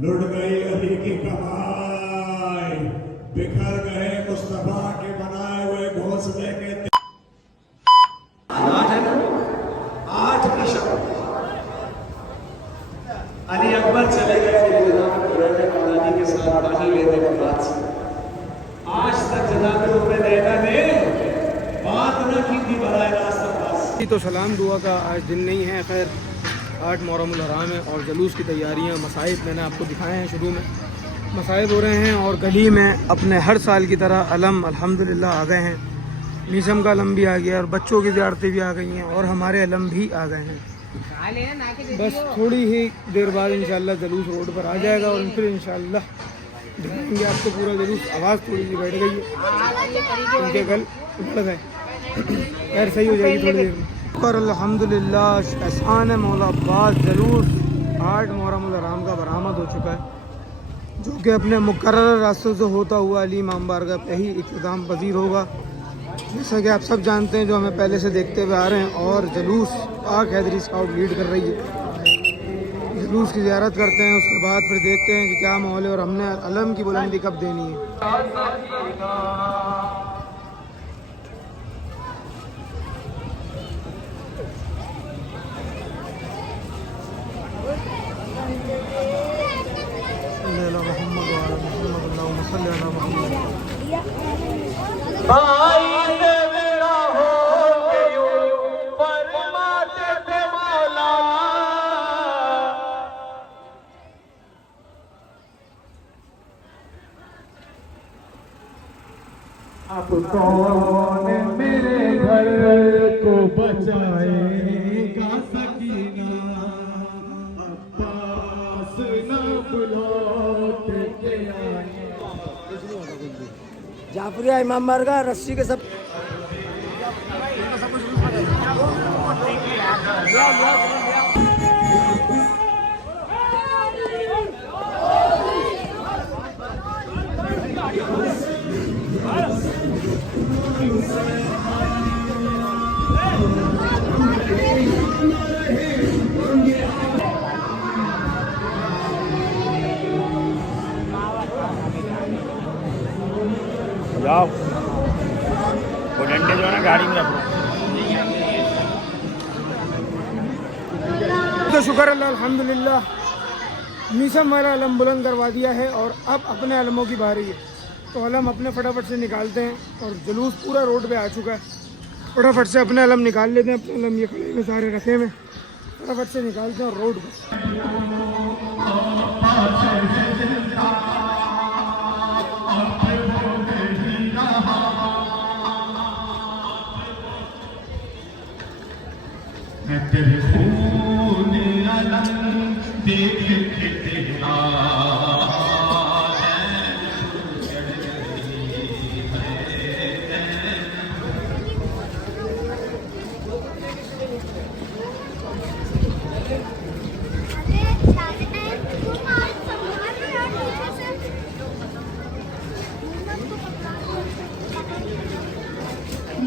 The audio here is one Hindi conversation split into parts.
लुट गई अली की कमाई, बिखर गए मुस्तफा के बनाए हुए घोंसले के। आज है ना, आज की शब अली अकबर चले गए के साथ पानी लेने के बाद से आज तक जनाब नैना ने बात न की थी बराए रास्त पास। तो सलाम दुआ का आज दिन नहीं है। खैर 8 मुहर्रमुल हराम है और जलूस की तैयारियां, मसाइब मैंने आपको दिखाए हैं। शुरू में मसाइब हो रहे हैं और गली में अपने हर साल की तरह अलम अल्हम्दुलिल्लाह आ गए हैं। मीसम का अलम भी आ गया और बच्चों की ज़ियारतें भी आ गई हैं और हमारे अलम भी आ गए हैं। बस थोड़ी ही देर बाद इंशाल्लाह जलूस रोड पर आ जाएगा और फिर इंशाल्लाह दिखाएंगे आपको पूरा जलूस। आवाज़ थोड़ी सी बैठ गई है, उनके गल बढ़ गए। खैर सही हो जाएगी थोड़ी देर में। शुक्र अल्हम्दुलिल्लाह, एहसान है मौला अब्बास, जलूस 8 मुहर्रमुल हराम का बरामद हो चुका है, जो कि अपने मुकर्रर रास्तों से होता हुआ अली इमाम बारगाह पे ही इख्तिताम पजीर होगा। जैसा कि आप सब जानते हैं, जो हमें पहले से देखते हुए आ रहे हैं। और जलूस पाक हैदरी स्काउट लीड कर रही है। जलूस की ज़ियारत करते हैं, उसके बाद फिर देखते हैं कि क्या माहौल है और हमने अलम की बुलंदी कब देनी है। अब कौन मेरे घर को बचाएगा सकीना, अब्बास ना बुलौट के आए। जाफरिया इमाम बारगाह रस्सी के सब जाओ वो डंडे जो है ना गाड़ी में रखो। तो शुक्र अल्लाह अल्हम्दुलिल्लाह, मीसम वाला अलम बुलंद करवा दिया है और अब अपने अलमों की बारी है। तो अलम अपने फटाफट से निकालते हैं और जुलूस पूरा रोड पे आ चुका है। फटाफट से अपने अलम निकाल लेते हैं। अपने अलम ये खड़े में सारे रखे में, फटाफट से निकालते हैं और रोड पर तेरे खून अलम देख के तेरा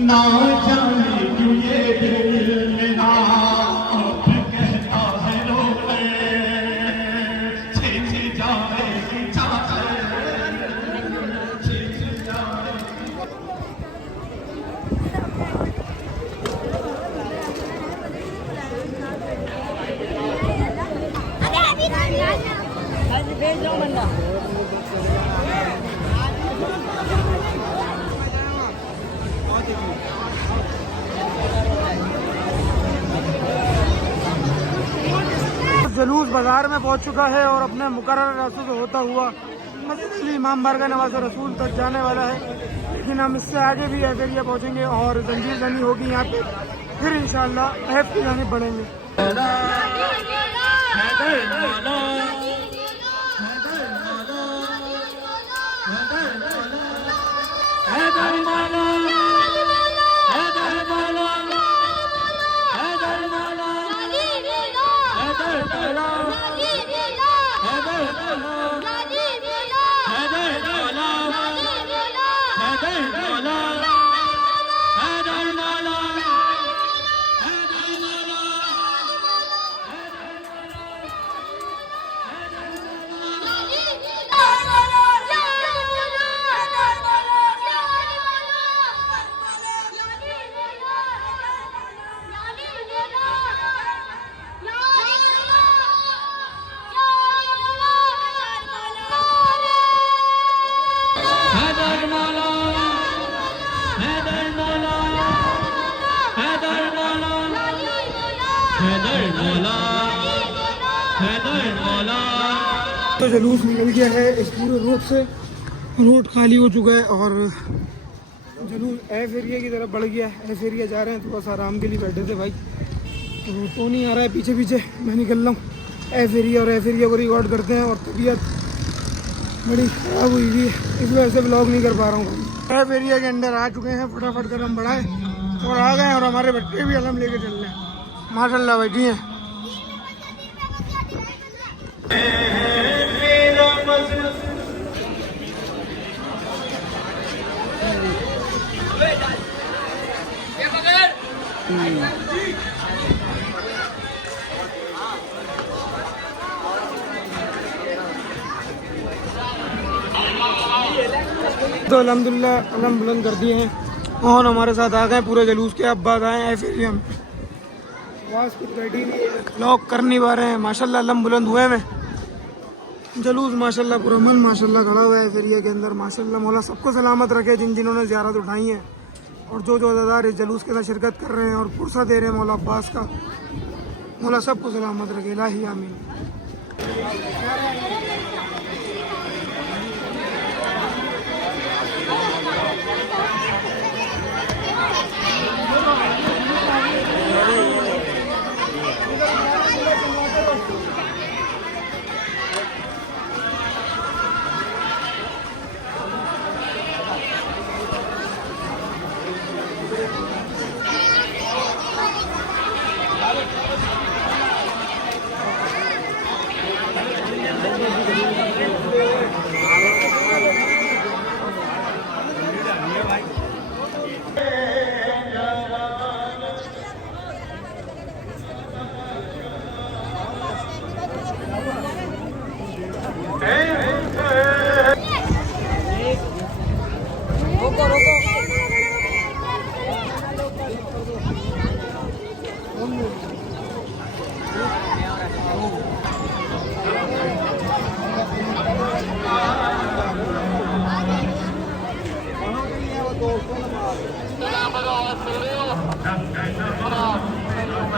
ना जाने क्यों ये दिल मेरा अब कहता है रोए, छिन जाएगी चादर, छिन जाए। अरे भेज दो बंदा। जलूस बाजार में पहुंच चुका है और अपने मुकर्रर रास्तों से होता हुआ मस्जिद अली इमाम बारगाह नवाज़ रसूल तक जाने वाला है। लेकिन हम इससे आगे भी एरिया पहुंचेंगे और जंजीर जनी होगी यहाँ पे, फिर इंशाल्लाह अहद की जानिब बढ़ेंगे। तो जुलूस निकल गया है इस पूरे रोड से, रोड खाली हो चुका है और जुलूस एफ एरिया की तरफ बढ़ गया है। एफ एरिया जा रहे हैं, थोड़ा सा आराम के लिए बैठे थे भाई, तो नहीं आ रहा है पीछे पीछे, मैं निकल रहा हूँ एफ एरिया, और एफ एरिया को रिकॉर्ड करते हैं और तबीयत बड़ी ख़राब हुई थी, इस वजह से ब्लॉग नहीं कर पा रहा हूँ। एफ एरिया के अंदर आ चुके हैं, फटाफट कदम बढ़ाए और आ गए, और हमारे बच्चे भी अलम लेके चल रहे हैं माशाल्लाह बैठी हैं। तो अल्हम्दुलिल्लाह अलम बुलंद कर दिए हैं और हमारे साथ आ गए पूरे जुलूस के अब्बास आए हैं एफ एरिया में। आवाज़ कुछ बैठी नहीं, ब्लॉग कर नहीं पा रहे हैं, माशाल्लाह अलम बुलंद हुए में जुलूस माशाल्लाह पूरा मन माशाल्लाह खड़ा हुआ है एफ एरिया के अंदर। माशाल्लाह मौला सबको सलामत रखे जिन्होंने ज़ियारत उठाई है, और जो अज़ादार इस जुलूस के अंदर शिरकत कर रहे हैं और पुरसा दे रहे हैं मौला अब्बास का, मौला सबको सलामत रखे, इलाही आमीन।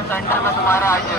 सेंटर में तुम्हारा आइए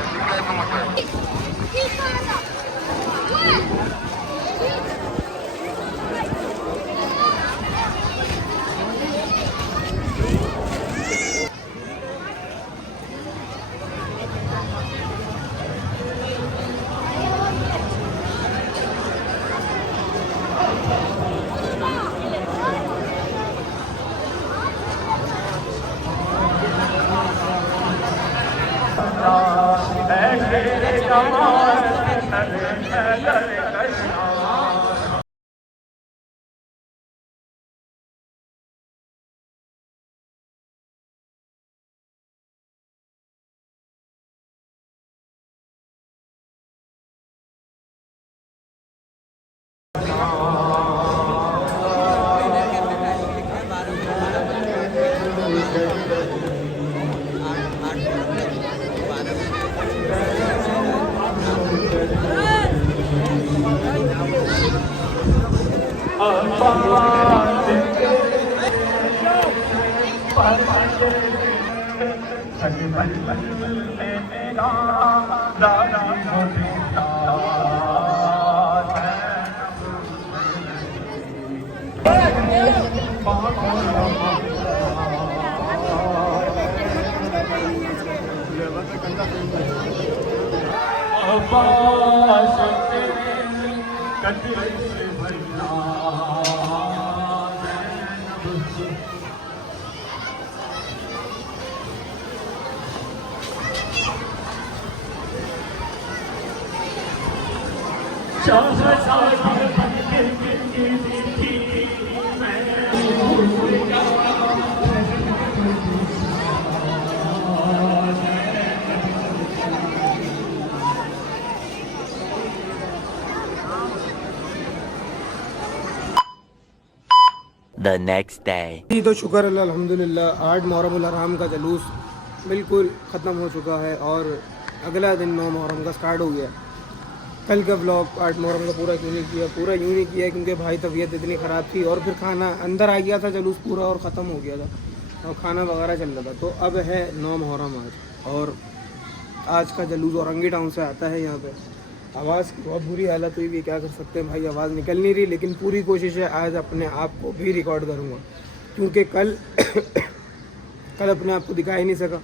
The next day. तो शुक्र अल्लाह अल्हम्दुलिल्लाह 8 मुहर्रम हराम का जुलूस बिल्कुल ख़त्म हो चुका है और अगला दिन 9 मुहर्रम का स्टार्ट हो गया। कल का ब्लॉग 8 मुहर्रम का पूरा यूँ नहीं किया क्योंकि भाई तबीयत इतनी ख़राब थी और फिर खाना अंदर आ गया था, जुलूस पूरा और ख़त्म हो गया था और खाना वगैरह चल रहा था। तो अब है 9 मुहर्रम आज, और आज का जुलूस औरंगी टाउन से आता है यहाँ पे। आवाज़ की बहुत बुरी हालत हुई भी, क्या कर सकते हैं भाई, आवाज़ निकल नहीं रही। लेकिन पूरी कोशिश है आज अपने आप को भी रिकॉर्ड करूँगा, क्योंकि कल कल अपने आप को दिखा ही नहीं सका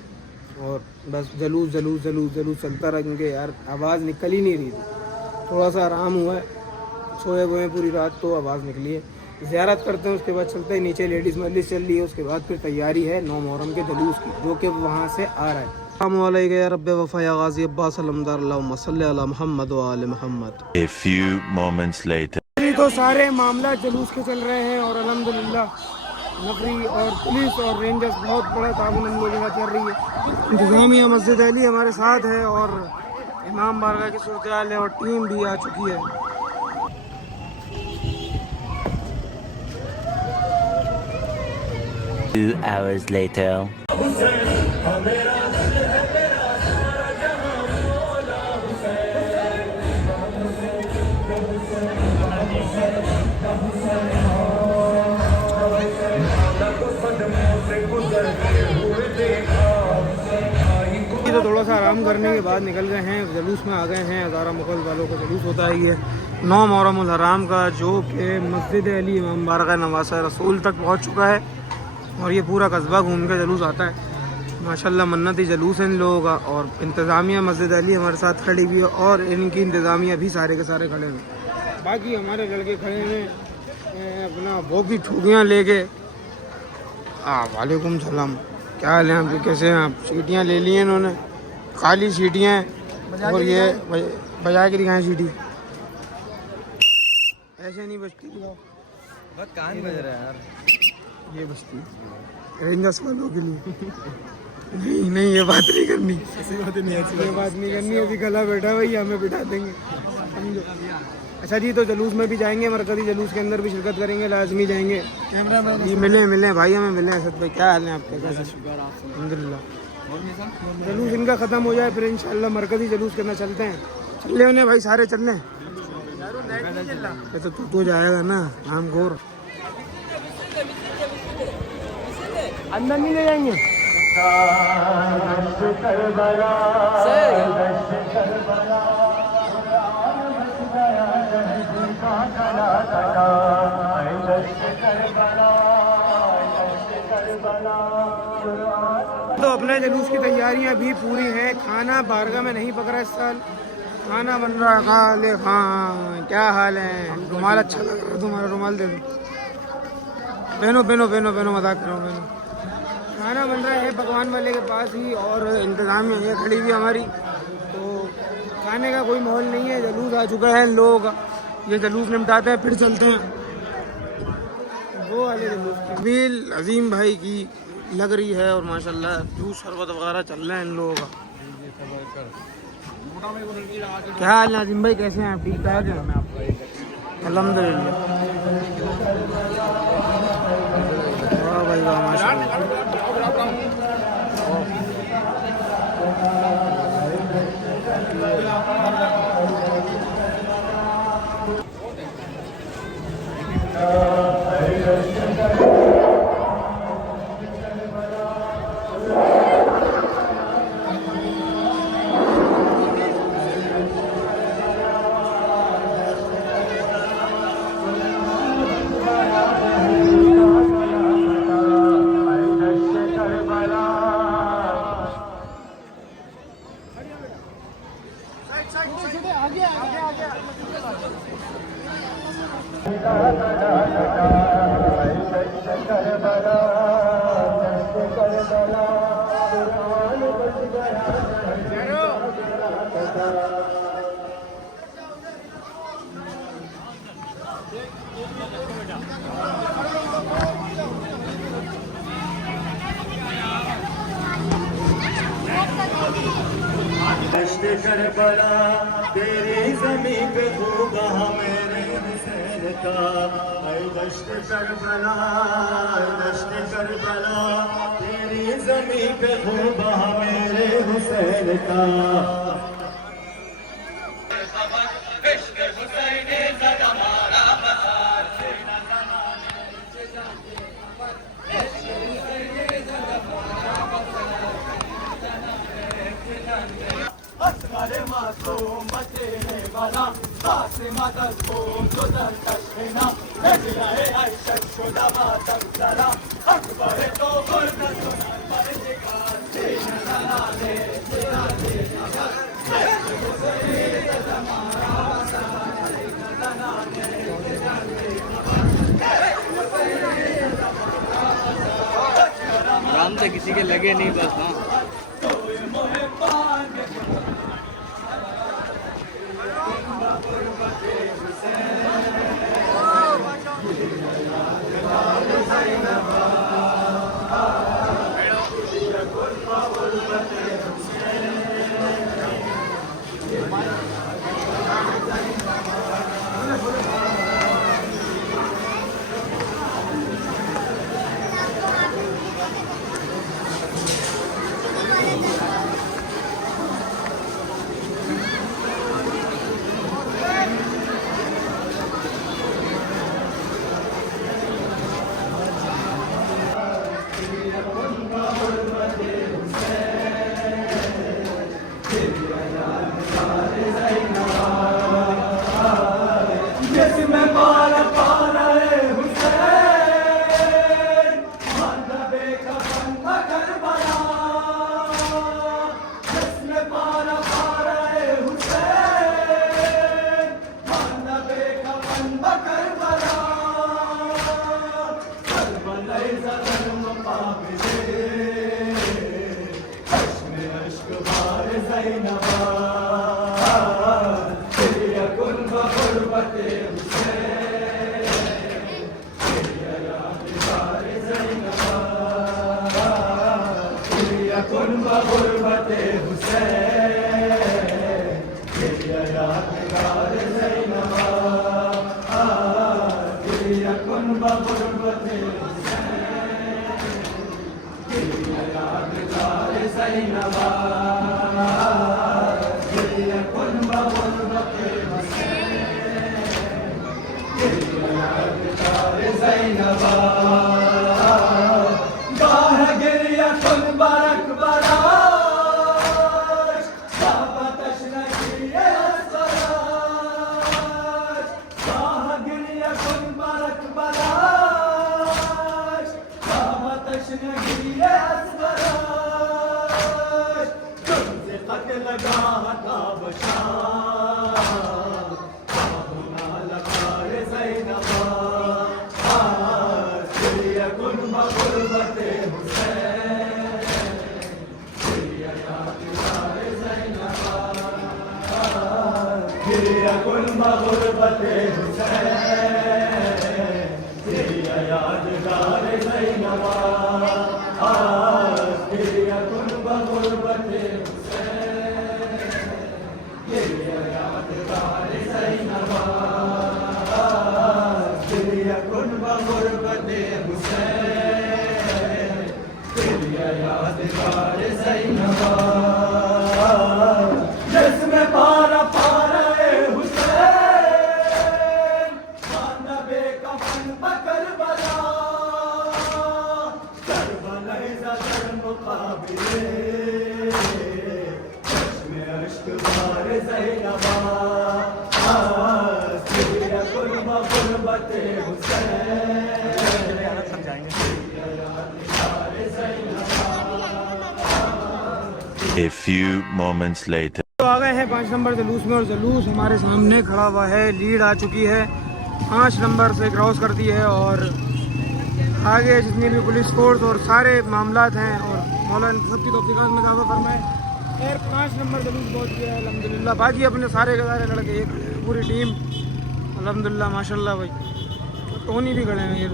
और बस जलूस जलूस जलूस जलूस चलता रहा, क्योंकि यार आवाज़ निकल ही नहीं रही थी। थोड़ा सा आराम हुआ है, सोए हुए हैं पूरी रात तो आवाज़ निकली है। ज़ियारत करते हैं, उसके बाद चलते हैं नीचे, लेडीज़ मजलिस चल रही है। उसके बाद फिर तैयारी है 9 मुहर्रम के जुलूस की, जो कि वहाँ से आ रहा है। अस्सलामुअलैकुम या रब्बे वफ़ा या गाज़ी अब्बास अलमदार अल्लाहुम्मा सल्लि अला मुहम्मद व आले Muhammad. A few moments later. तो सारे मामला जुलूस के चल रहे हैं और अल्हम्दुलिल्लाह नफरी और पुलिस और रेंजर्स बहुत बड़ा ताउन हम लोगों के साथ कर रही है। इंतज़ामिया मस्जिद अली हमारे साथ है और इमाम बारगाह की सूरत हाल है और टीम भी आ चुकी है। 2 hours later. तो थोड़ा सा आराम करने के बाद निकल गए हैं, जुलूस में आ गए हैं। हज़ारा मुग़ल वालों का जुलूस होता है ये 9 मुहर्रमुल हराम का, जो कि मस्जिद अली इमाम बारगाह नवासा रसूल तक पहुंच चुका है और ये पूरा कस्बा घूम के जुलूस आता है। माशाल्लाह मन्नती जुलूस है इन लोगों का और इंतज़ामिया मस्जिद अली हमारे साथ खड़ी हुई है और इनकी इंतज़ामिया भी सारे के सारे खड़े हैं। बाकी हमारे लड़के खड़े हैं अपना वो भी ठूकियाँ लेके। वालेकुम सलाम, क्या हाल है आपके, कैसे हैं आप? सीटियाँ ले ली हैं इन्होंने, खाली सीटियाँ हैं और ये बजा के दिखाएं सीटी, ऐसे नहीं बजती। बहुत कान बज रहा है यार, ये बजती रेंजर्स वालों के लिए। नहीं ये बात नहीं करनी, ये बात नहीं करनी। अभी गला बैठा भाई, हमें बिठा देंगे, समझो। अच्छा जी, तो जुलूस में भी जाएंगे, मरकज़ी जुलूस के अंदर भी शिरकत करेंगे, लाजमी जाएंगे। जी मिले भाई, हमें मिले असद भाई, क्या हाल है आपके? अल्हम्दुलिल्लाह। जुलूस इनका ख़त्म हो जाए फिर इंशाल्लाह मरकज़ी जुलूस करना चलते हैं। चल रहे भाई, सारे चल रहे हैं। तो तू जाएगा ना आमखोर, अंदर नहीं ले जाएंगे। तो अपने जुलूस की तैयारियां भी पूरी हैं। खाना बारगाह में नहीं पकड़ा इस साल, खाना बन रहा है। खाले हाँ, क्या हाल है? रुमाल अच्छा लग रहा है तुम्हारा, रुमाल दे दो। पहनो, मजाक करो, पहनो। खाना बन रहा है पकवान वाले के पास ही और इंतज़ाम में ये खड़ी हुई हमारी, तो खाने का कोई माहौल नहीं है। जुलूस आ चुका है इन लोगों का, ये जुलूस निपटाते हैं फिर चलते हैं वो वाले जुलूस। कबील अजीम भाई की लग रही है और माशाल्लाह जूस शरबत वगैरह चल रहा है इन लोगों का। क्या हाल है अजीम भाई, कैसे हैं आप? ठीक ठाक हैं अल्हम्दुलिल्लाह। वाह भाई वाह, माशाल्लाह। दश्त करबला तेरी ज़मीं पे खूब मेरे हुसैन का, दश्त करबला तेरी ज़मीं पे खूब मेरे हुसैन का। अकबर मासूम बचेने वाला फातिमा तक हो तो दर तशना रहे आयशा शुदा मातम जरा अकबर तो गुर्द सुना पर जिकार दीन सना दे तेरा आराम से किसी के लगे नहीं बस। हाँ A few moments later. तो आ गए हैं 5 नंबर जलूस में और जलूस हमारे सामने खड़ा हुआ है। लीड आ चुकी है, 5 नंबर से क्रॉस कर दी है और आगे जितनी भी पुलिस फोर्स और सारे मामलात हैं और मौला सबकी तौफीकात में इजाफा फरमाए। खैर 5 नंबर जलूस पहुँच गया है अल्हम्दुलिल्लाह। बाकी अपने सारे के सारे लड़के एक पूरी टीम अल्हम्दुलिल्लाह माशाल्लाह भाई। टोनी भी खड़े हैं ये।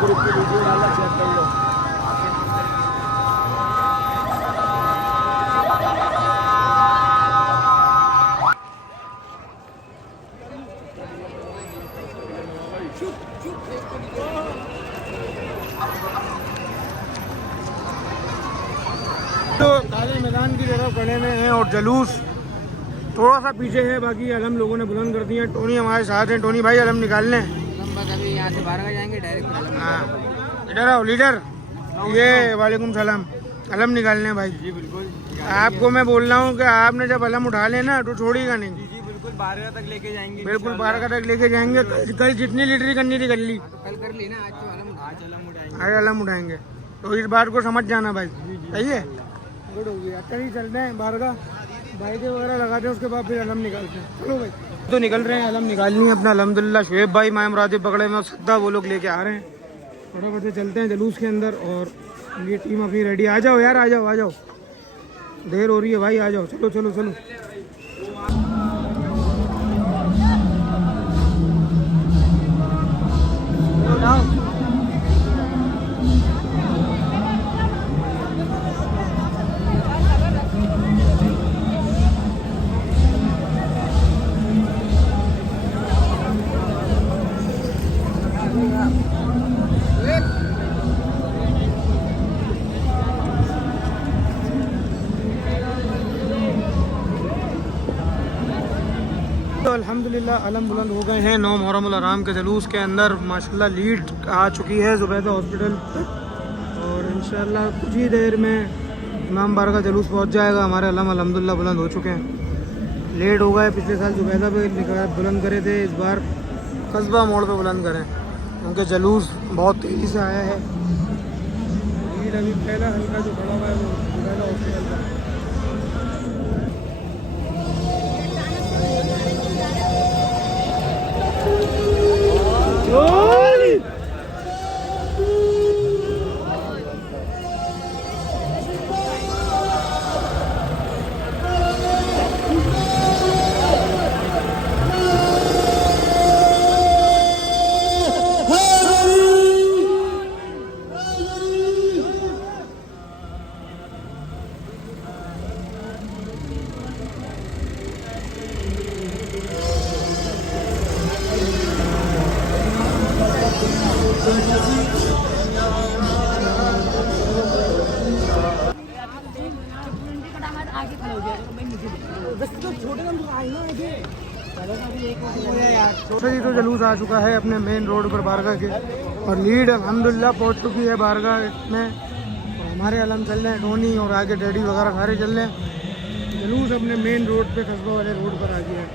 ग्रुप की वीडियो डाला, चेक कर लो। चुप चुप मैदान की तरफ खड़े हुए हैं और जुलूस थोड़ा सा पीछे है, बाकी अलम लोगों ने बुलंद कर दिए हैं। टोनी हमारे साथ हैं। टोनी भाई अलम निकाल लें। बस अभी यहाँ से बाहर जाएंगे डायरेक्ट। हाँ इधर आओ लीडर। ये वालेकुम सलाम। अलम निकाल लें भाई। जी बिल्कुल। आपको मैं बोल रहा हूँ कि आपने जब अलम उठा लेना तो छोड़ेगा नहीं। जी बिल्कुल, 12 तक लेके जाएंगे। बिल्कुल 12 तक लेके जाएंगे। कल जितनी लीडरी करनी थी कर ली, कल कर ली ना, आज तो अलम उठाएंगे। आज अलम उठाएंगे। तो इस बात को समझ जाना भाई। सही है, गुड हो गया। चलिए चलते हैं बारगाह, बाइकें वगैरह लगाते हैं, उसके बाद फिर अलम निकालते हैं। चलो भाई, तो निकल रहे हैं। अलम निकालनी है अपना अल्हम्दुलिल्लाह। शुएब भाई मायम रातिब पकड़े में और सद्दा वो लोग लेके आ रहे हैं। फटाफट से चलते हैं जुलूस के अंदर और ये टीम अपनी रेडी। आ जाओ यार, आ जाओ आ जाओ, देर हो रही है भाई, आ जाओ। चलो चलो चलो। तो अल्हम्दुलिल्लाह अलम बुलंद हो गए हैं 9 मुहर्रम उल हराम के जुलूस के अंदर। माशाल्लाह लीड आ चुकी है ज़ुबैदा हॉस्पिटल तक और इंशाल्लाह कुछ ही देर में इमाम बारगाह का जुलूस पहुंच जाएगा। हमारे अलम अल्हम्दुलिल्लाह बुलंद हो चुके हैं। लेट हो गए, पिछले साल ज़ुबैदा पे बुलंद करे थे, इस बार कस्बा मोड़ पे बुलंद करें क्योंकि जुलूस बहुत तेज़ी से आया है। लीड अभी पहला हल्का जो खड़ा हुआ है वो ज़ुबैदा हॉस्पिटल का। छोटे तो जुलूस आ चुका है अपने मेन रोड पर बारगाह के और लीड अल्हम्दुलिल्लाह पहुंच चुकी है बारगाह में। और हमारे अलम चल रहे हैं, टोनी और आगे डैडी वगैरह सारे चल रहे हैं। जुलूस अपने मेन रोड पे कस्बा वाले रोड पर आ गया है।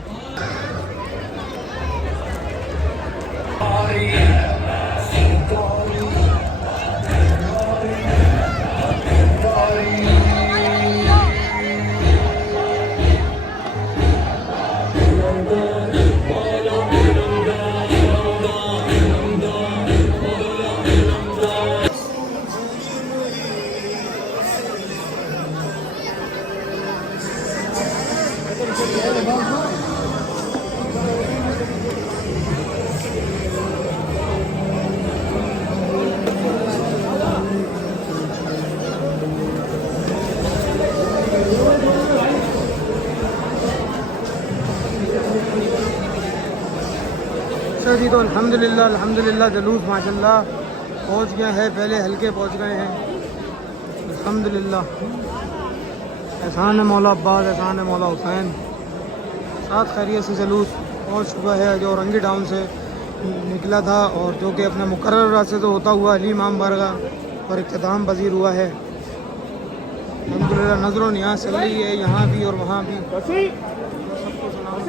जी तो अल्हम्दुलिल्लाह जुलूस माशाल्लाह पहुंच गया है। पहले हल्के पहुंच गए हैं अल्हम्दुलिल्लाह। एहसान है मौला अब्बास, एहसान है मौला हुसैन। साथ खैरियत से जुलूस पहुंच चुका है जो रंगी टाउन से निकला था और जो कि अपने मुकर्रर रास्ते से होता हुआ अली इमाम बारगाह पर इख्तिताम पजीर हुआ है। अल्हम्दुलिल्लाह नज़र नियाज़ चल रही है यहाँ भी और वहाँ भी। सबको सलाम।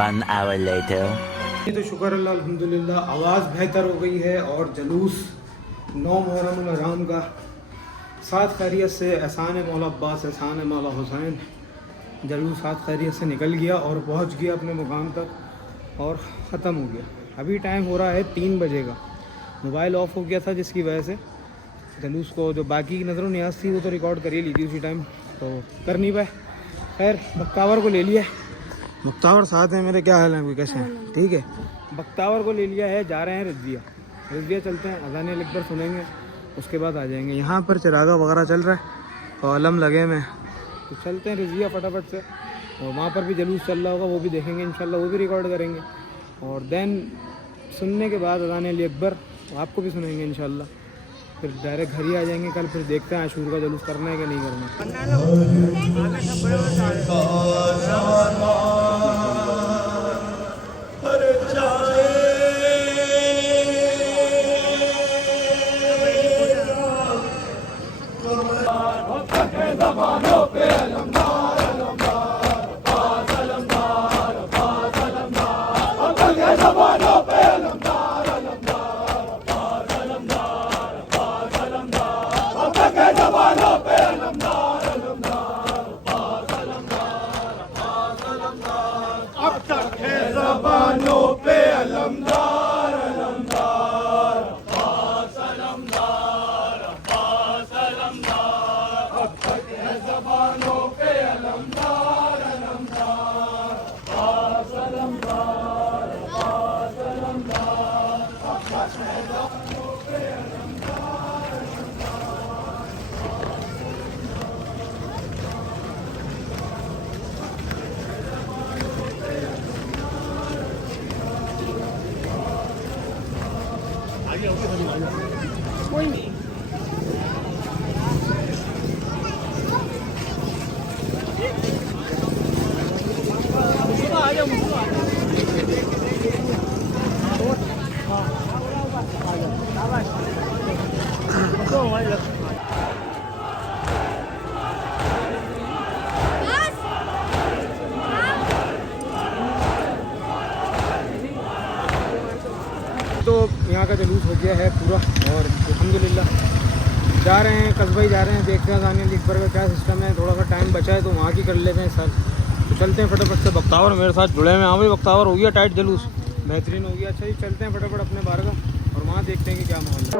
1 hour later. ये तो शुक्र अल्लाह अल्हम्दुलिल्लाह आवाज़ बेहतर हो गई है और जुलूस 9 मुहर्रम उल हराम का सात खैरियत से एहसान मौला अब्बास एहसान मौला हुसैन जुलूस सात खैरियत से निकल गया और पहुंच गया अपने मुकाम तक और ख़त्म हो गया। अभी टाइम हो रहा है 3 बजे का। मोबाइल ऑफ हो गया था जिसकी वजह से जुलूस को जो बाकी की नज़र न्याज थी वो तो रिकॉर्ड कर ही ली थी उसी टाइम, तो कर नहीं पाए। खैर बख्तावर को ले लिया, बख्तावर साथ है मेरे, क्या हाल है कोई कैसे हैं? ठीक है, बख्तावर को ले लिया है, जा रहे हैं रिजविया। रिजविया चलते हैं, अज़ान अकबर सुनेंगे, उसके बाद आ जाएंगे। यहाँ पर चिरागा वगैरह चल रहा है और अलम लगे में, तो चलते हैं रिजविया फटाफट से। और वहाँ पर भी जुलूस चल रहा होगा, वो भी देखेंगे इंशाल्लाह, वो भी रिकॉर्ड करेंगे। और देन सुनने के बाद अज़ान अकबर आपको भी सुनेंगे इंशाल्लाह, फिर डायरेक्ट घर ही आ जाएंगे। कल फिर देखते हैं आशूर का जुलूस करना है कि नहीं करना। तो यहाँ का जुलूस हो गया है पूरा और अल्हम्दुलिल्लाह जा रहे हैं, कस्बा ही जा रहे हैं। देखते हैं अज़ान अकबर का क्या सिस्टम है, थोड़ा सा टाइम बचा है तो वहाँ की कर लेते हैं सर। तो चलते हैं फटाफट से। बख्तावर मेरे साथ जुड़े हुए हैं। हाँ भाई बख्तावर, हो गया टाइट जुलूस, बेहतरीन हो गया। अच्छा जी चलते हैं फटाफट अपने बारगाह और वहाँ देखते हैं कि क्या माहौल है।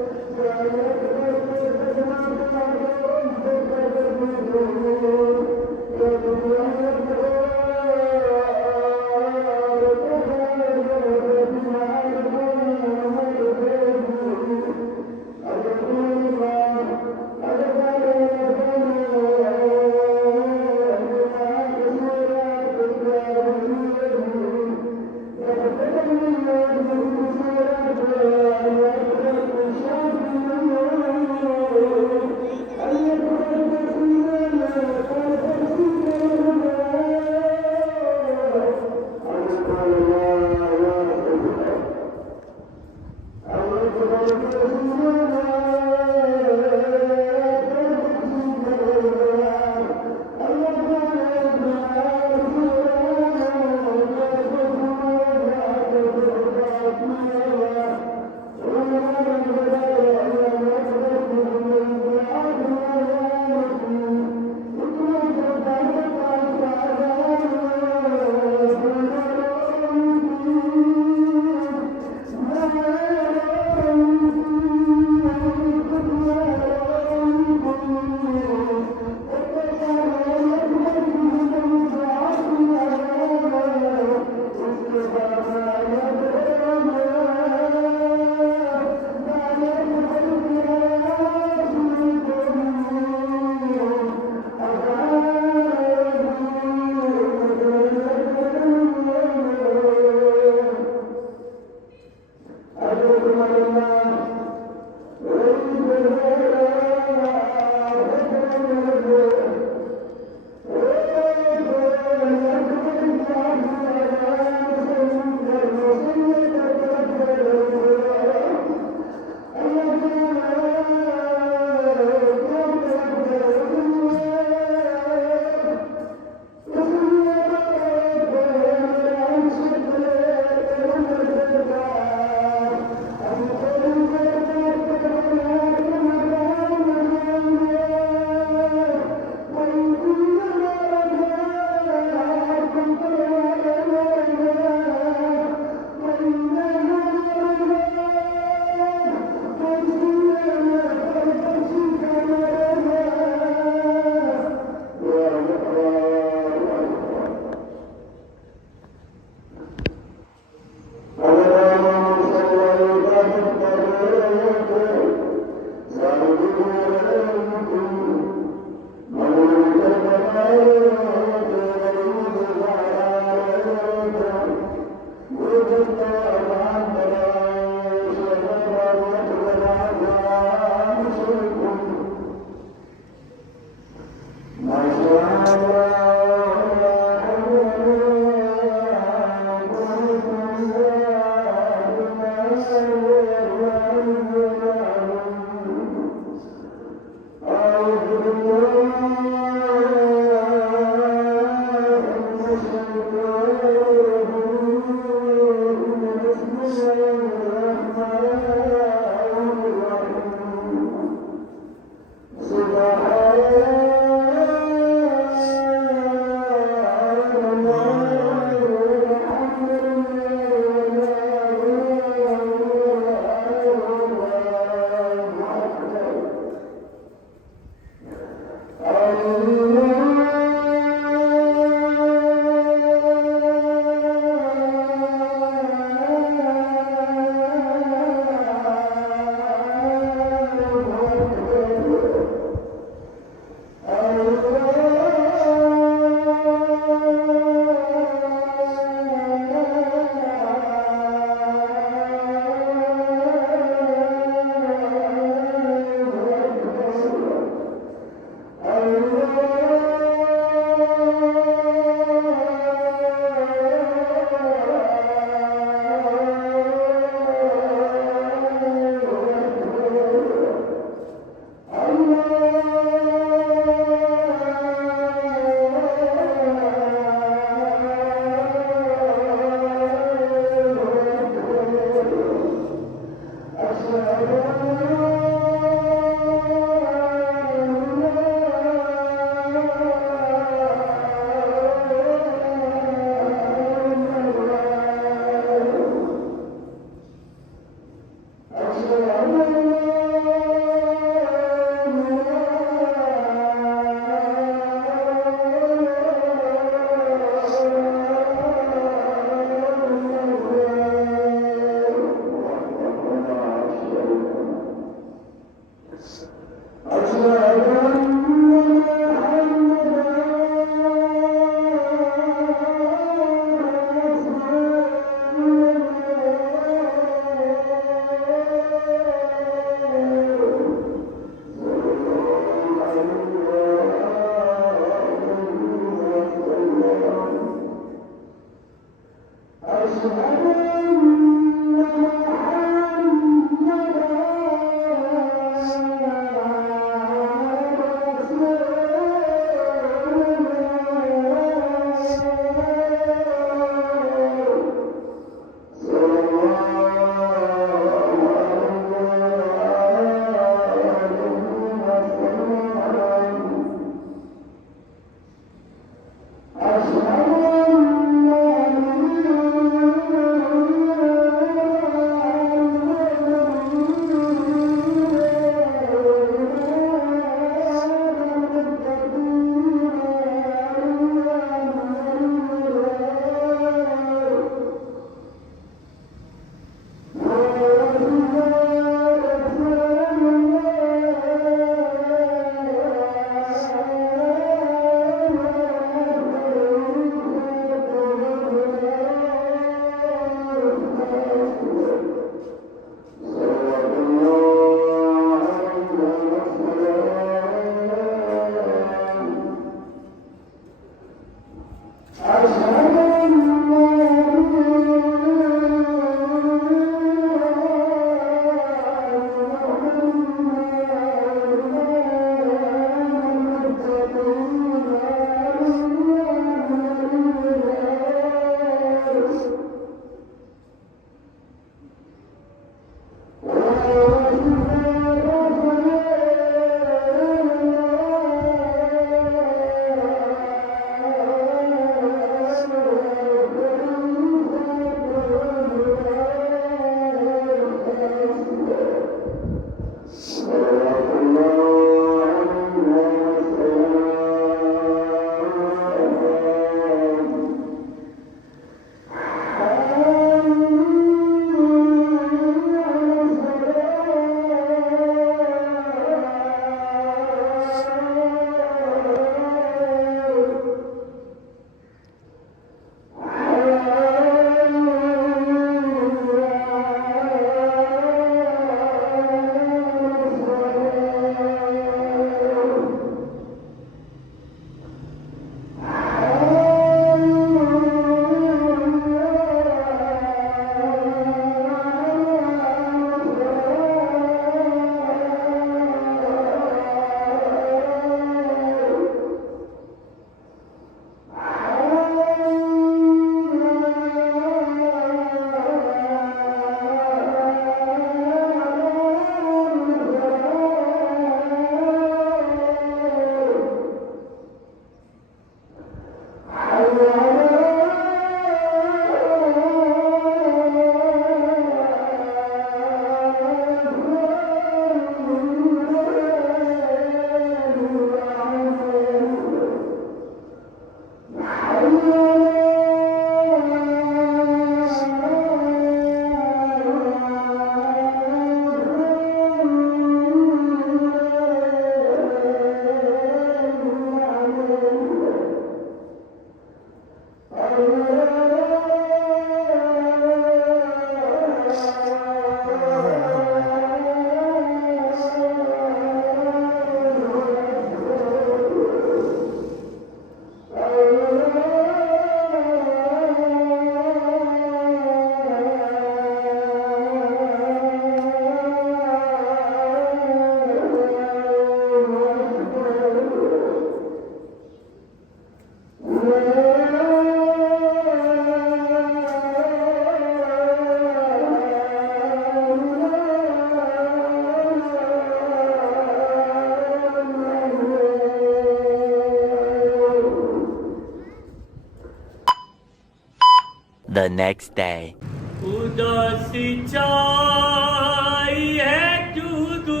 The next day. उदासी चाई है क्यों दूर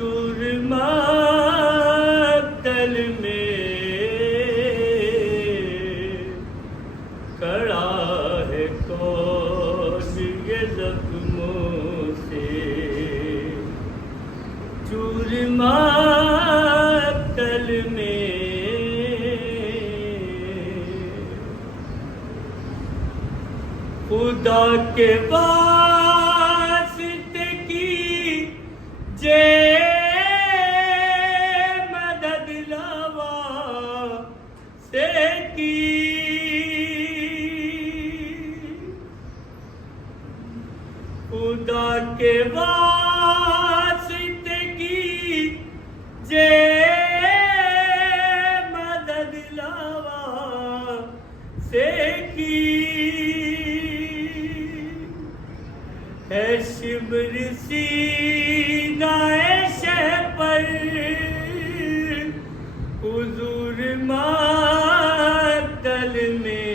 दूर मातल में खड़ा है कौन ये जख्मों से मातल में खुदा के वास्ते की जे मदद लावा से की खुदा के वास्ते की जे मदद लावा से की है शिब्र सीनाए शह पर हुजूर मातल में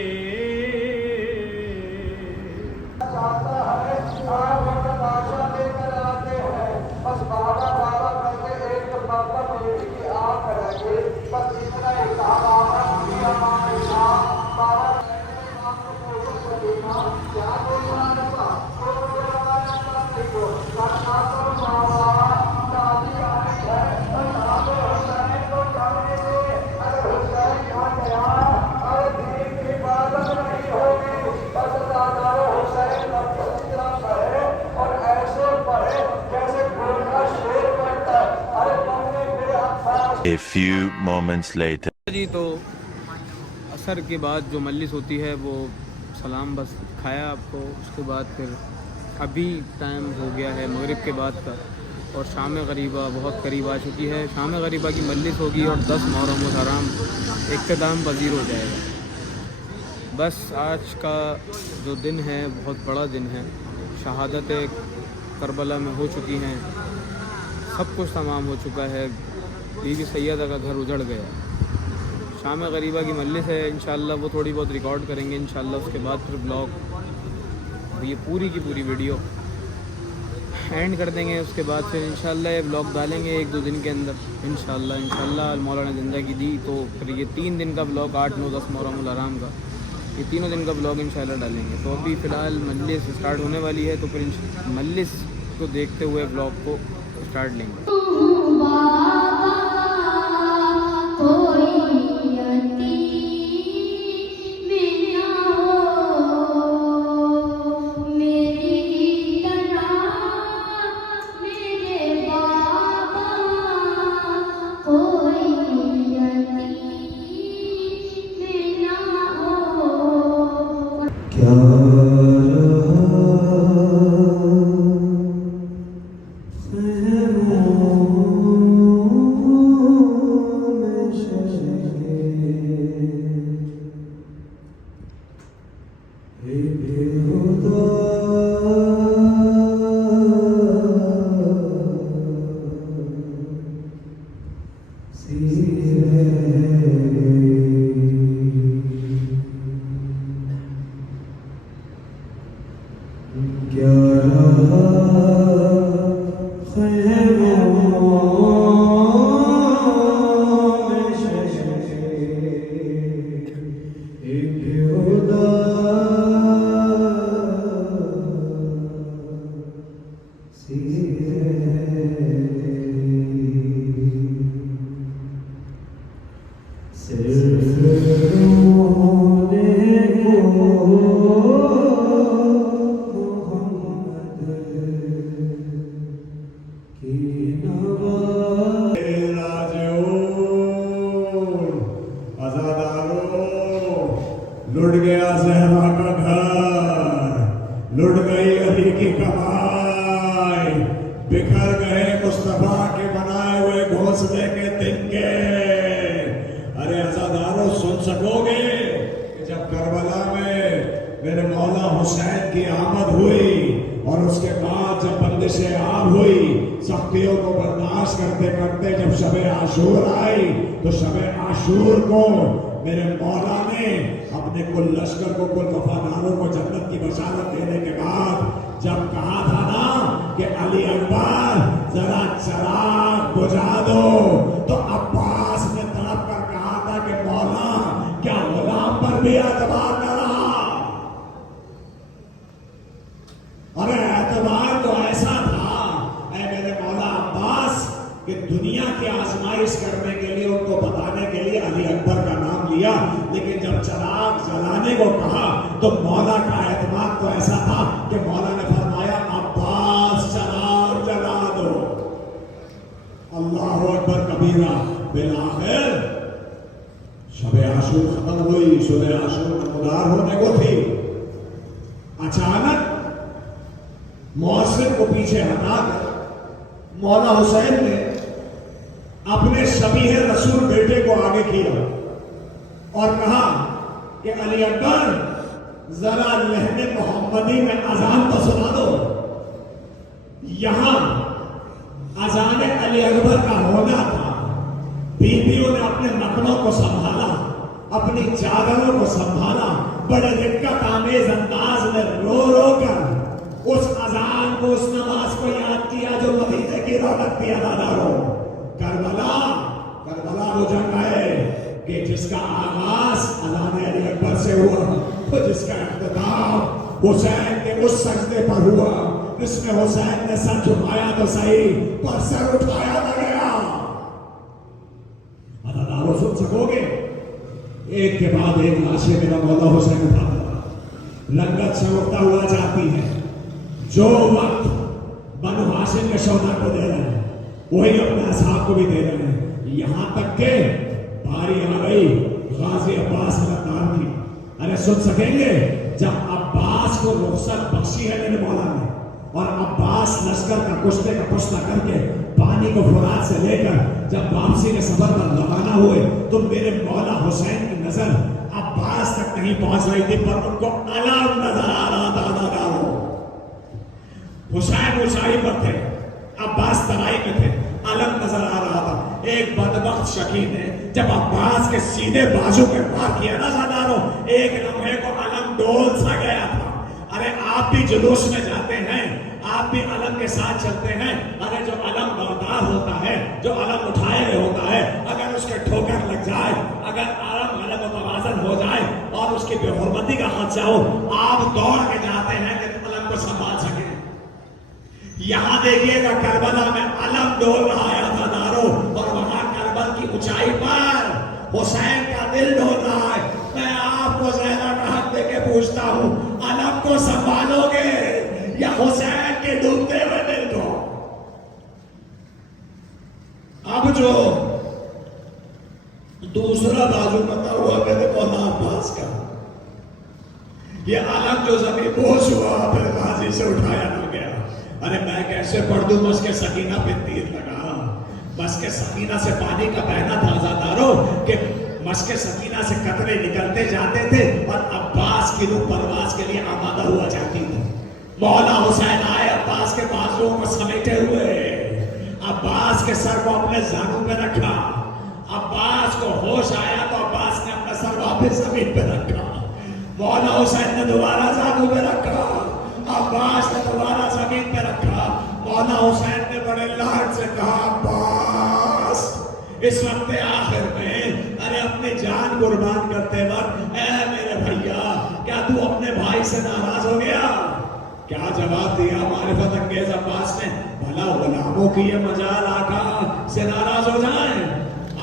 A few moments later. जी तो असर के बाद जो मजलिस होती है वो सलाम बस खाया आपको, उसके बाद फिर अभी टाइम हो गया है मगरिब के बाद का और शाम गरीबा बहुत करीब आ चुकी है। शाम गरीबा की मजलिस होगी और 10 मुहर्रम हराम इख्तिताम पजीर हो जाएगा। बस आज का जो दिन है बहुत बड़ा दिन है। शहादत करबला में हो चुकी हैं, सब कुछ तमाम हो चुका है। बीबी सैयदा का घर उजड़ गया। शाम गरीबा की मजलिस है, इंशाल्लाह वो थोड़ी बहुत रिकॉर्ड करेंगे इंशाल्लाह। उसके बाद फिर ब्लॉग, ये पूरी की पूरी वीडियो एंड कर देंगे। उसके बाद फिर इंशाल्लाह ये ब्लॉग डालेंगे 1-2 दिन के अंदर इंशाल्लाह मौला ने ज़िंदगी दी तो फिर ये 3 दिन का ब्लॉग 8, 9, 10 मुहर्रम हराम का ये तीनों दिन का ब्लॉग इंशाल्लाह डालेंगे। तो अभी फ़िलहाल मजलिस स्टार्ट होने वाली है तो फिर मजलिस को देखते हुए ब्लॉग को स्टार्ट लेंगे। लुट गया ज़हरा का घर, लुट गई अली की कमाई, बिखर गए मुस्तफा के बनाए हुए घोंसले के तिनके। अरे अज़ादारों, सुन सकोगे कि जब करबला में मेरे मौला हुसैन की आमद हुई और उसके बाद जब बंदिशे आम हुई, सख्तियों को बर्दाश्त करते करते जब शबे आशूर आई तो शबे आशूर को मेरे मौला ने अपने कुल लश्कर को, कुल वफादारों को जन्नत की बशारत देने के बाद जब कहा था ना कि अली अकबर जरा चराग बुझा दो, तो अब्बास ने तड़प कर कहा था कि मौला क्या गुलाम पर भी एतबार न रहा। अरे एतबार तो ऐसा था ऐ मेरे मौला अब्बास कि दुनिया की आजमाइश करने के लिए, उनको बताने के लिए अली अकबर का नाम लिया। लेकिन जब चिराग जलाने को कहा तो मौला का एतमाद तो ऐसा था कि मौला ने फरमाया अब्बास चिराग जला दो। अल्लाह अकबर कबीरा। बिलाखिर शब आशूर खत्म हुई, शब आशूर नमदार होने को थी। अचानक मौसम को पीछे हटाकर मौला हुसैन ने अपने शबीह रसूल बेटे को आगे किया और कहा कि अली अकबर जरा लहने मोहम्मदी में अजान तो सुना दो। यहां अजान अली अकबर का होना था। बीवियों ने अपने नकलों को संभाला, अपनी चादरों को संभाला, बड़े दिक्कत आमेज अंदाज में रो रो कर उस अजान को, उस नमाज को याद किया जो मदीने की रौनक थी। अदादारों, करबला वो जंग है कि जिसका आगाज अजान अली अकबर से हुआ, तो जिसका इख्तिताम हुसैन के उस सजदे पर हुआ जिसमें हुसैन ने सर झुकाया तो सही पर सर उठाया न गया। अदादारों, सुन सकोगे? एक के बाद एक लाशें मेरा मौला हुसैन उठाता, लंगत से उठता हुआ जाती है। जो वक्त बनु हाशिम के शौदा को दे रहे हैं वही अपने असहाब को भी दे रहे हैं। यहां तक के बारी आ गई गाजी अब्बास रफ्तार की। अरे सुन सकेंगे? जब अब्बास को रुखसत बख्शी है मेरे मौला ने और अब्बास लश्कर का कुश्ते का कुश्ता करके पानी को फुरात से लेकर जब वापसी के सफर पर रवाना हुए तो मेरे मौला हुसैन की नजर अब्बास तक नहीं पहुंच रही थी, पर उनको अलम नजर आ रहा था। हुसैन ऊंचाई पर थे, अब्बास तराई में थे, अलम नजर आ रहा था। एक बदबख्त शकी ने जब अब्बास के सीधे बाजू पे वार किया ना ज़ादारो, एक लम्हे को अलम डोल सा गया था। अरे आप भी जुलूस में जाते हैं, आप भी अलम के साथ चलते हैं। अरे जो अलम बरदार होता है, जो अलम उठाए हुए होता है, अगर उसके ठोकर लग जाए, अगर अलम गलत तवाज़न हो जाए और उसकी बेहुरमती का खदशा हो, आप दौड़ के जाते हैं कि अलम को संभाल सके। यहां देखिएगा करबला में अलम डोल रहा है अदादारो, और वहां करबल की ऊंचाई पर हुसैन का दिल डोल रहा है। मैं आपको ज़हरा का हक देके पूछता हूं, अलम को संभालोगे या हुसैन के डूबते हुए दिल को? अब जो दूसरा बाजू बता हुआ मेरे मौला अब्बास का, ये अलम जो जमीन बोझ हुआ फिर गाजी से उठाया न गया। अरे मैं कैसे पढ़ दूं? मस्के सकीना पे तीर लगा, मस्के सकीना से पानी का बहना था ज़ादारो कि मस्के सकीना से कतरे निकलते जाते थे और अब्बास की रूह परवाज के लिए आमादा हुआ जाती थी। मौला हुसैन आए अब्बास के बाजुओं को समेटे हुए, अब्बास के सर को अपने जानू पे रखा। अब्बास को होश आया तो अब्बास ने अपना सर वापस जमीन पे रखा। मौला हुसैन ने दोबारा जानू पे रखा, अब्बास ने दोबारा जमीन पे रखा। मौला हुसैन ने बड़े लाड से कहा, अब्बास इस वक्त आखिर में, अरे अपनी जान कुर्बान करते वक्त, ऐ मेरे भैया क्या तू अपने भाई से नाराज हो गया? क्या जवाब दिया मारिफत अंगेज अब्बास ने? भला गुलामों की ये मजाल आका से नाराज हो जाए?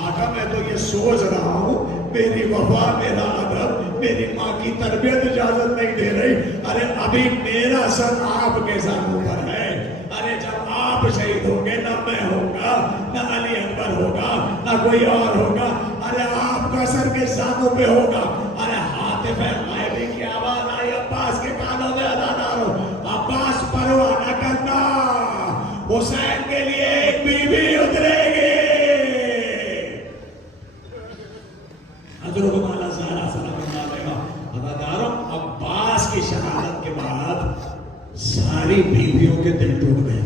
आका मैं तो ये सोच रहा हूँ, मेरी वफा, मेरा अदब, मेरी माँ की तरबियत इजाजत नहीं दे रही। अरे अभी मेरा सर आपके जानू पर है। अरे जब आप शहीद होंगे न मैं होगा, न अली अकबर होगा, न कोई और होगा। अरे आपका सर के जानू पे होगा। अरे हातिफ गायबी की आवाज आई अब्बास के कानों में, अदादारो अब्बास परवाह न करना, हुसैन के लिए एक बीवी उतरेगी। हजरत मौला ज़हरा अदादारों, अब्बास की शहादत के बाद सारी बीवियों के दिल टूट गए।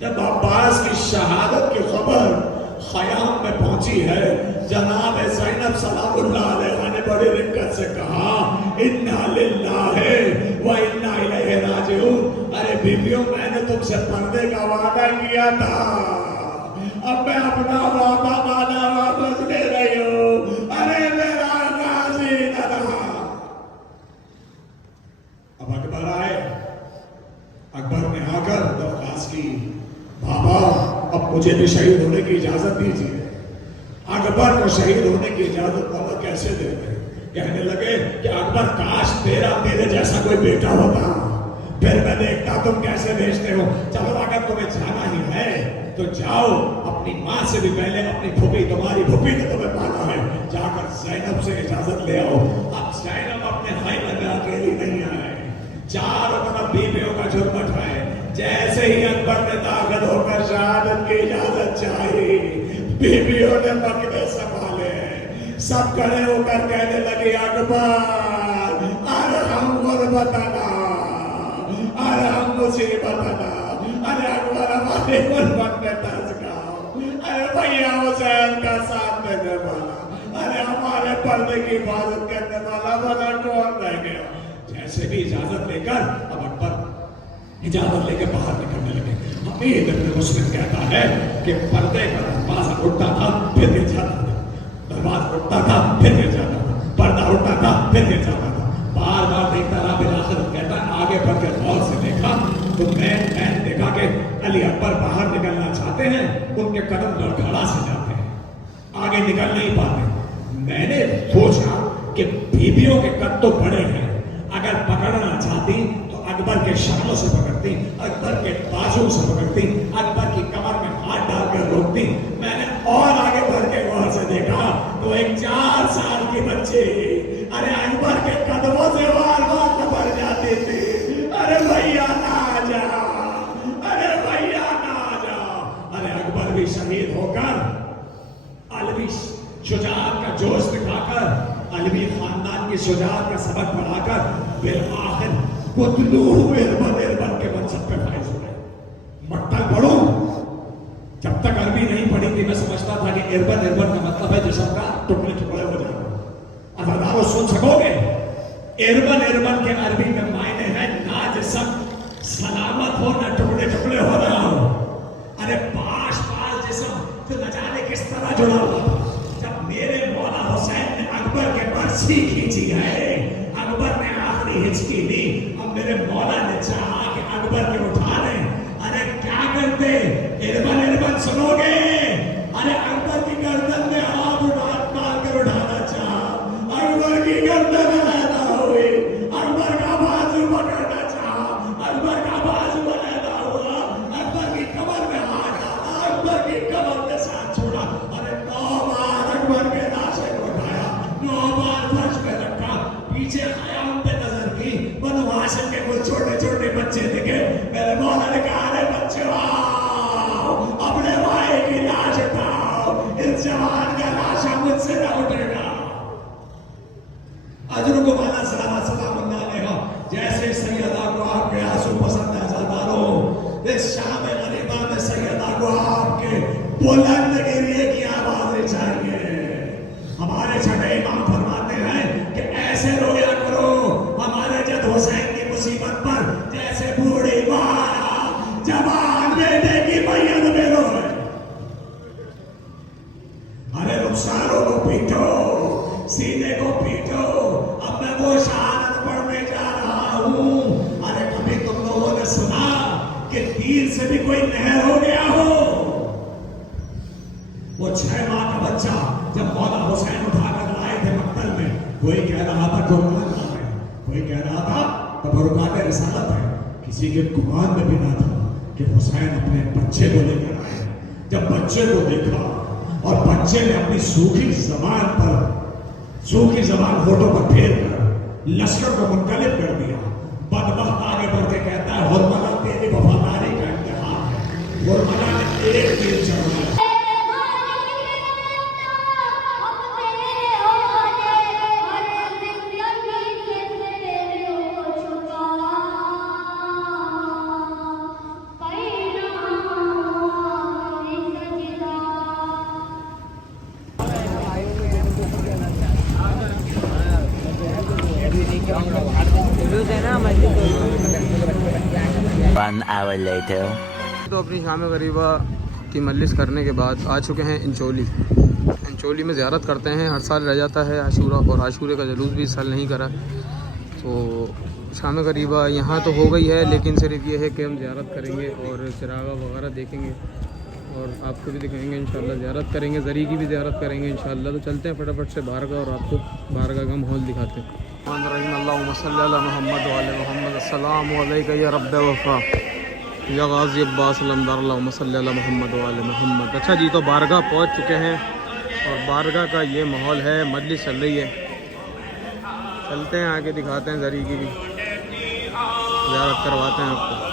जब अब्बास की शहादत की खबर ख़याम में पहुंची है, जनाब ज़ैनब सलामुल्लाह अलैहा ने बड़ी रिक्कत से कहा, इन्ना लिल्लाहि व इन्ना इलैहि राजिऊन। अरे बीवियों, मैंने तुमसे पर्दे का वादा किया था, अब मैं अपना वादा माना वापस ले रही हूं। अरे मेरा गाजी दादा। अब अकबर आए, अकबर ने आकर दरख्वास्त की, बाबा अब अब मुझे भी शहीद होने की इजाजत दीजिए। अकबर को शहीद होने की इजाजत मौला कैसे देते? कहने लगे कि अकबर काश तेरे जैसा कोई बेटा होता, फिर मैं देखता तुम कैसे भेजते हो। चलो अगर तुम्हें जाना ही है तो जाओ, अपनी माँ से भी पहले अपनी फूफी, तुम्हारी फूफी ने तुम्हें पाला है, जाकर ज़ैनब से इजाजत ले आओ। अब ज़ैनब अपने खैमे में अकेली नहीं आए, चारों तरफ बीवियों का झुरमट है। जैसे ही अकबर ने ताकत होकर शहादत की इजाजत चाही, बीवियों ने मकने संभाले, सब खड़े होकर कहने लगे अकबर अरे हम गुरबतना, अरे हम मुसीबतना, अरे अकबर हमारे गुरबत में दर्ज गाओ, अरे भैया हुसैन का साथ देने वाला, अरे हमारे पर्दे की हिफाजत करने वाला भला कौन रह गया। जैसे भी इजाजत लेकर अब अकबर इजाजत लेकर बाहर निकलने लगे। हमीद इब्न मुस्लिम कहता है कि पर्दे का दरवाजा उठता था फिर गिर जाता था, दरवाजा उठता था फिर गिर जाता था, पर्दा उठता था फिर गिर जाता था, बार बार देखता रहा। फिर आखिर कहता आगे बढ़कर गौर से देखा तो मैं देखा कि अली अकबर बाहर निकलना चाहते हैं, उनके कदम लड़खड़ा से जाते हैं, आगे निकल नहीं पाते। मैंने सोचा कि बीवियों के कद तो बड़े हैं, अगर पकड़ना चाहती तो अकबर के शानों से पकड़ती, अकबर के बाजू से पकड़ती, अकबर की कमर में हाथ डालकर रोकती। मैंने और आगे बढ़ के गौर से देखा तो एक 4 साल की बच्ची अरे अकबर के कदमों से बार बार पकड़ जाती थी। अरे भैया ना जा, अरे भैया ना जा। अरे अकबर भी शहीद होकर अलवी शुजाअत का जोश दिखाकर, अलवी खानदान की शुजाअत का सबक पढ़ाकर फिर आखिर कुतलू इरबन के मनसब पे फाइज हुए। मट्टल पढ़ो, जब तक अरबी नहीं पढ़ी थी मैं समझता था कि इरबन का मतलब है जिस्म का टुकड़े टुकड़े हो जाना। अदादारो सुन सकोगे, इरबन के अरबी में मायने है ना जिस्म सलामत हो ना टुकड़े टुकड़े हो रहा हो। अरे पास जिस्म तो न जाने किस तरह जुड़ा हुआ था। जब मेरे मौला हुसैन ने अकबर के बरसी खींची है, अकबर ने आखिरी हिचकी ली, अब मेरे मौला ने चाहा कि अकबर के उठा लें। अरे क्या करते, इरबन सुनोगे? अरे अकबर की गर्दन में हाथ डालकर उठाना चाहा, अकबर की गर्दन अलहदा हुई, अकबर का बाजू पकड़ना चाहा, अकबर का बाजू अलहदा हुआ, अकबर की कमर में हाथ डाला, अकबर की कमर में साथ छोड़ा। अरे 9 बार अकबर के लाशे को उठाया, 9 बार फर्श पे रखा, पीछे खयाम पे नजर की, बनु हाशिम के कुछ छोटे छोटे बच्चे दिखे। मेरे मौला ने कहा अरे बच्चे आओ, अपने भाई की लाश उठाओ, इस जवान का लाशा मुझसे न उठेगा। अजर को माना सलाम जैसे सैयदा को आपके आंसू पसंद है ज़ादारों, इस शाम गरीबा में सैयदा को आपके बुलंद गिरिए की आवाजें चाहिए। हमारे छठे इमाम फरमाते हैं कि ऐसे रोया करो हमारे जद हुसैन की मुसीबत पर जैसे बूढ़ी माँ जवान बेटे की मैयत में रोए। अरे रुखसारों को पीटो, सीने को पीटो, अब मैं वो शहादत पढ़ने जा रहा हूं। अरे कभी तुम लोगों ने सुना कि तीर से भी कोई नहर हो गया हो? वो 6 माह का बच्चा जब मौला हुसैन उठाकर लाए थे मक्तल में, कोई कह रहा था कुर्बान है, कोई कह रहा था तबरुकात रिसालत है, किसी के गुमान में भी ना था कि हुसैन अपने बच्चे को लेकर आए। जब बच्चे को देखा और बच्चे ने अपनी सूखी जबान फोटो पर फेर कर लश्कर को मुनकलिब कर दिया। बदबख्त आगे बढ़ के कहता है हुरमला तेरी वफादारी का इम्तिहान है। हुरमला ने एक तीर चढ़ाया, One hour later. तो अपनी शाम गरीबा की मजलिस करने के बाद आ चुके हैं इंचोली में ज़ियारत करते हैं। हर साल रह जाता है आशूरा, और आशूरे का जुलूस भी इस साल नहीं करा। तो शाम गरीबा यहाँ तो हो गई है, लेकिन सिर्फ ये है कि हम ज़ियारत करेंगे और चिरागा वगैरह देखेंगे और आपको भी दिखाएंगे इंशाल्लाह, ज़ियारत करेंगे, ज़री की भी ज़ियारत करेंगे इंशाल्लाह। तो चलते हैं फटाफट से बारगाह और आपको बारगाह का माहौल दिखाते हैं। अल्लाहुम्मा सल्ली अला मोहम्मद व आले मोहम्मद। अस्सलामु अलैका या रब्ब वफ़ा या गाज़ी अब्बास अलमदार। अल्लाहुम्मा सल्ली अला मोहम्मद व आले मोहम्मद। अच्छा जी, तो बारगाह पहुँच चुके हैं और बारगाह का ये माहौल है, मजलिस चल रही है। चलते हैं आगे दिखाते हैं, ज़री की भी ज़ियारत करवाते हैं आपको।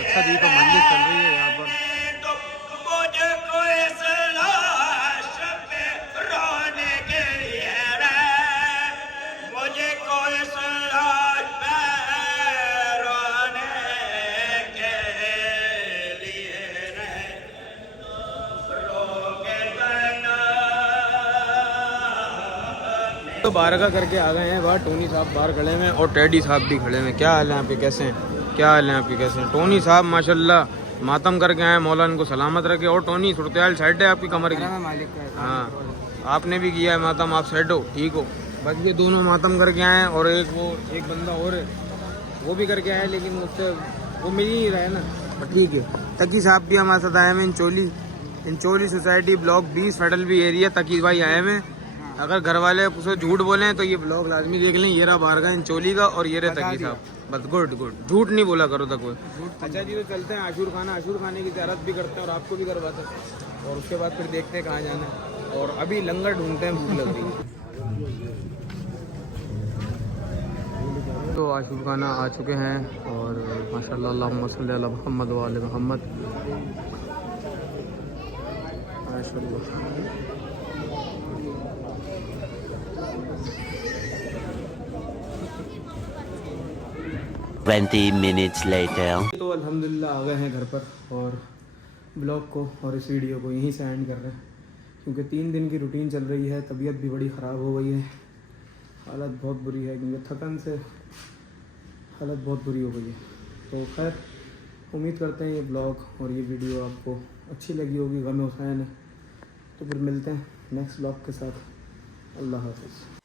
अच्छा जी, तो मंदिर चल रही है यहाँ पर। तो बारगाह करके आ गए हैं, बाहर टोनी साहब बाहर खड़े हैं और टेडी साहब भी खड़े हैं। क्या हाल है आपके, कैसे हैं? क्या हाल है आपके, कैसे हैं? टोनी साहब माशाल्लाह मातम करके आए, मौला इनको सलामत रखे। और टोनी सूरत-ए-हाल सेट है आपकी कमर की? मालिक का हाँ, आपने भी किया है मातम, आप सेट हो, ठीक हो। बस ये दोनों मातम करके आए हैं और एक बंदा और है, वो भी करके आए, लेकिन उससे वो मिल ही नहीं रहा है ना। पर ठीक है, तकी साहब भी हमारे साथ आए हैं। इंचोली सोसाइटी ब्लॉक 20 फेडरल भी एरिया, तकी भाई आए हैं। अगर घर वाले उसको झूठ बोले तो ये ब्लॉग लाजमी देख लें। ये रहा बारगाह इंचोली का और ये रहे तकी साहब। बस गुड, झूठ नहीं बोला करो तक कोई। अच्छा जी, तो चलते हैं आशूर खाने की ज़ियारत भी करते हैं और आपको भी करवाते हैं, और उसके बाद फिर देखते हैं कहाँ जाना है। और अभी लंगर ढूंढते हैं, भूख लग रही है। तो आशूर खाना आ चुके हैं और माशाल्लाह अल्लाहुम्मा सल्ली अला मोहम्मद व आले मोहम्मद। माशाल्लाह 20 minutes later. तो अल्हम्दुलिल्लाह आ गए हैं घर पर और ब्लॉग को और इस वीडियो को यहीं से एंड कर रहे हैं, क्योंकि 3 दिन की रूटीन चल रही है। तबीयत भी बड़ी ख़राब हो गई है, हालत बहुत बुरी है, क्योंकि थकन से हालत बहुत बुरी हो गई है। तो खैर उम्मीद करते हैं ये ब्लॉग और ये वीडियो आपको अच्छी लगी होगी, गम हुसैन है। तो फिर मिलते हैं नेक्स्ट ब्लॉग के साथ। अल्लाह हाफ़िज़।